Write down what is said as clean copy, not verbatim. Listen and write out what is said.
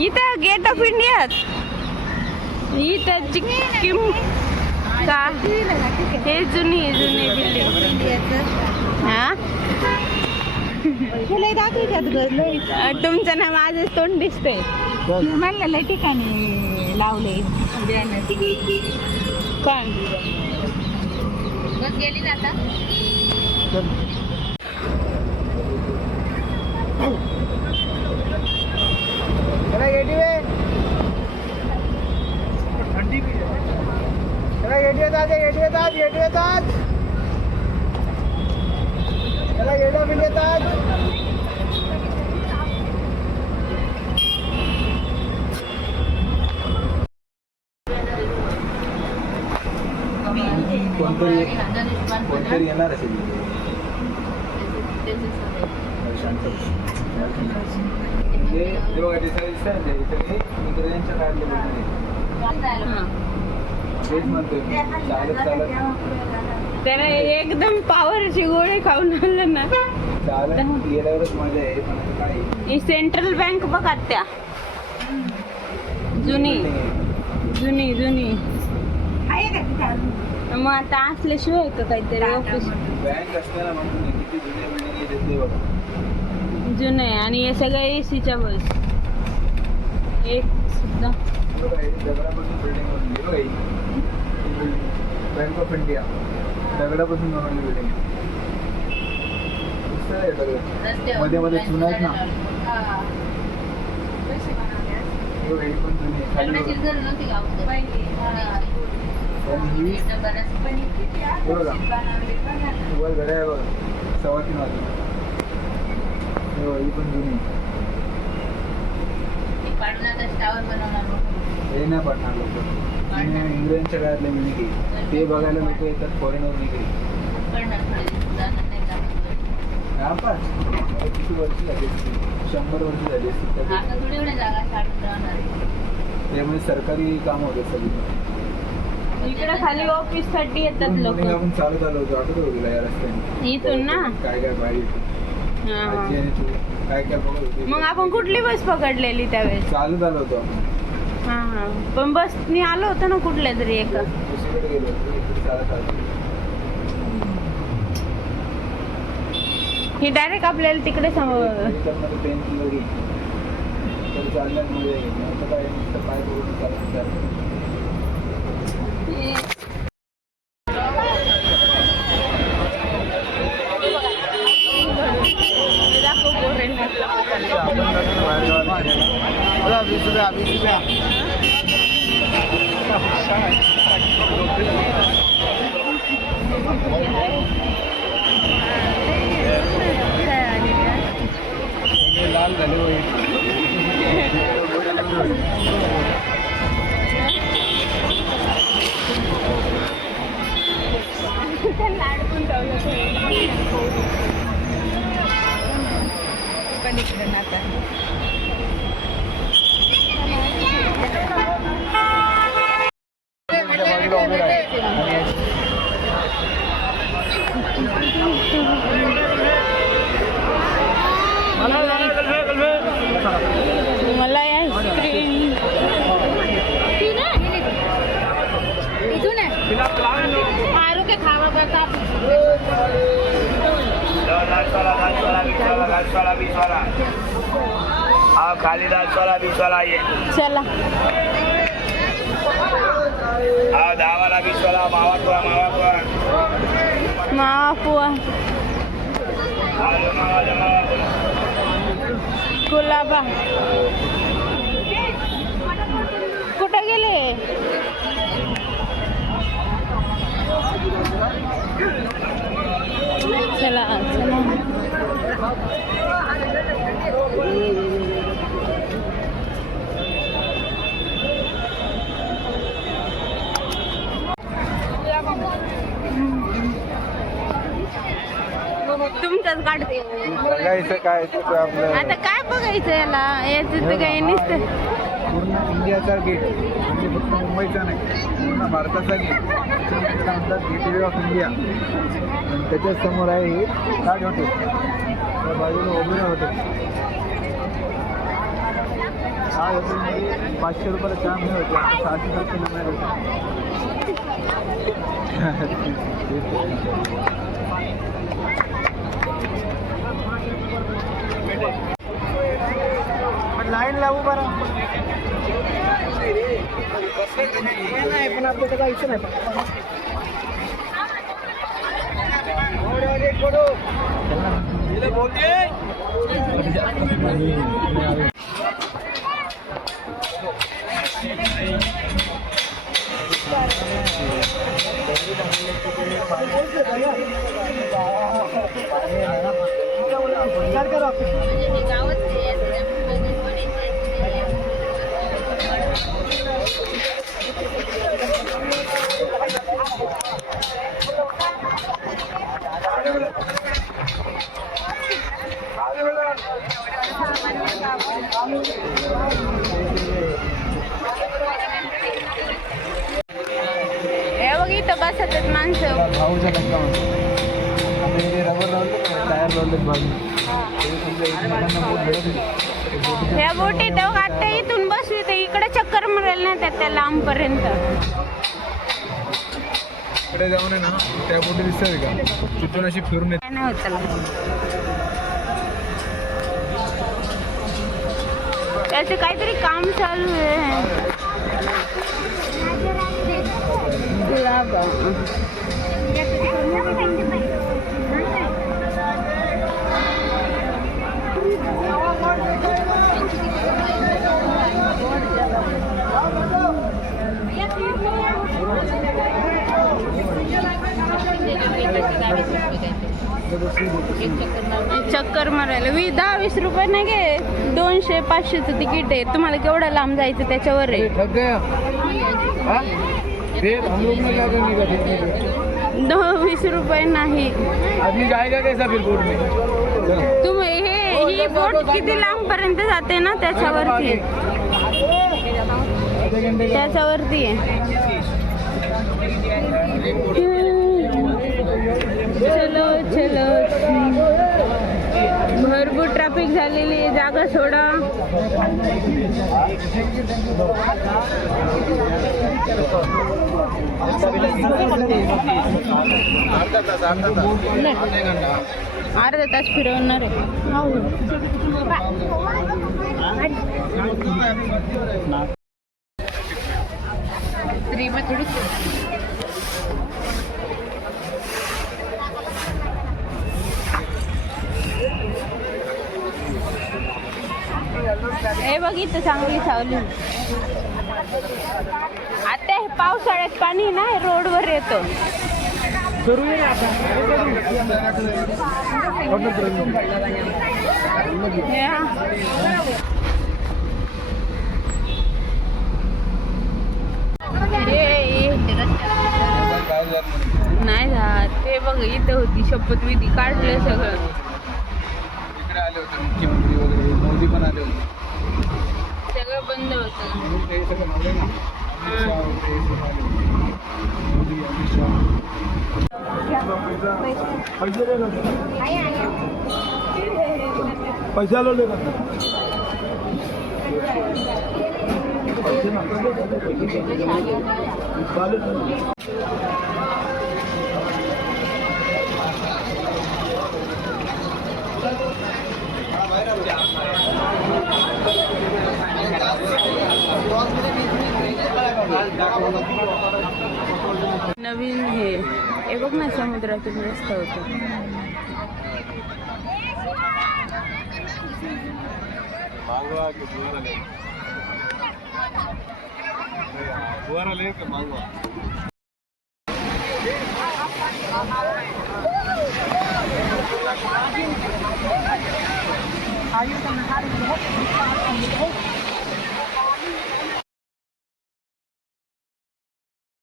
इथं gate of इंडियात इथं सिक्कीम का हे जुनी बिल्डिंग हा तुमचं ना माझं तोंड दिसतंय म्हणलेलं ठिकाणी लावले पण बस गेली ना आता कोणतरी येणार असेल इंग्रजांच्या तेच म्हणतोय चालत त्याला एकदम पॉवरची गोळी खाऊन आलं ना चालत गेल्यावरच मजा आहे. पण आता काय ही सेंट्रल बँक बघा त्या जुनी मग आता असल्याशिवाय का काहीतरी ऑफिस बँक असताना म्हणून किती जुन्या बिल्डिंग येते ते बघा. जुनं आहे आणि हे सगळं एसीच्या बस एक सुद्धा दगडापासून बिल्डिंग बनली बघा ही बँक ऑफ इंडिया दगडापासून बनवली बिल्डिंग आहे दगड मध्ये मध्ये चुना आहेत ना ही पण जुनी आहे खाली बघा वर घड्याळ आहे बघा 3:15 वाजता ही पण जुनी हे नाही पडणार लोक इंग्रजांच्या काळातल्या मिळणी ते बघायला लोक येतात फॉरेनवर निघे किती वर्ष झाली 100 वर्ष झाली असतील त्यामुळे सरकारी काम होते सगळी इकडे खाली ऑफिस साठी येतात लोक आपण चालत आलो होतो आठवत होतो या रस्त्याने इथून ना काय काय बाहेर काय काय बघत होते मग आपण कुठली बस पकडलेली त्यावेळेस चालत आलो होतो आपण हा पण बसनी आलो होतो ना कुठल्या तरी एका दुसरीकडे गेलो होतो इकडे चालत आलो ही डायरेक्ट आपल्याला तिकडे समोर पेन किलर तर चालण्यात मजा येईल आता काय नुसतं पाय करून चालत लाल झाले लाडकून ठेवलं आता मला आईस्क्रीम मारू के खावा पड़ता खाली 10 वाला 20 वाला ये चला आओ 10 वाला 20 वाला मावा पुआ गुलाबा कुठं गेले चला तुमच्याच काढते बघायचं काय आपलं आता काय बघायचं याला याचं काही नसतं पूर्ण इंडियाचा गेट म्हणजे फक्त मुंबईचा नाही पूर्ण भारताचा गेट म्हणतात गेटवे ऑफ इंडिया त्याच्या समोर आहे हे ताज हॉटेल त्या बाजूला उभे होते 5 हॉटेलमध्ये 500 रुपयाला चहा मिळत होते, 600 मिळत लाईन लावू बरं नाही, पण आपल्याला काही इच्छा नाही. हे बघ इथं बसत आहेत माणसं. भाऊचा धक्का रबर लावले टायर लावले बाजू ह्या बोटीत आता इथून बसली तर इकडे चक्कर मारायला नाही त्यात त्या लांबपर्यंत. इकडे जाऊन आहे ना त्या बोटी दिसतात का, तिथून अशी फिरून येते. नाही होत त्याला. त्याचं काहीतरी काम चालू आहे. गुलाब चक्कर मारायला 10-20 रुपये नाही घे. 200-500चं तिकीट आहे. तुम्हाला केवढं लांब जायचं त्याच्यावर आहे. 20 रुपये नाही. आदमी जाएगा कैसा फिर बोट में. तुम्ही ही बोट किती लांब पर्यंत जाते ना त्याच्यावरती आहे. चलो चलो, भरपूर ट्रॅफिक झालेली आहे. जागा सोडा. अर्धा तास फिरवणार आहे. हे बघ इथं चांगली सावली. आता हे पावसाळ्यात पाणी ना रोडवर येतं. नाही जात. ते बघ इथं होती शपथविधी, काढलं सगळं. इकडे आले होते मुख्यमंत्री वगैरे, मोदी पण आले होते. सगळं बंद होतं. पैसा लो लेगा नवीन हे बघ ना, समुद्रातून रस्ता होता. फुवारा ले के मांगवा. Are you going to have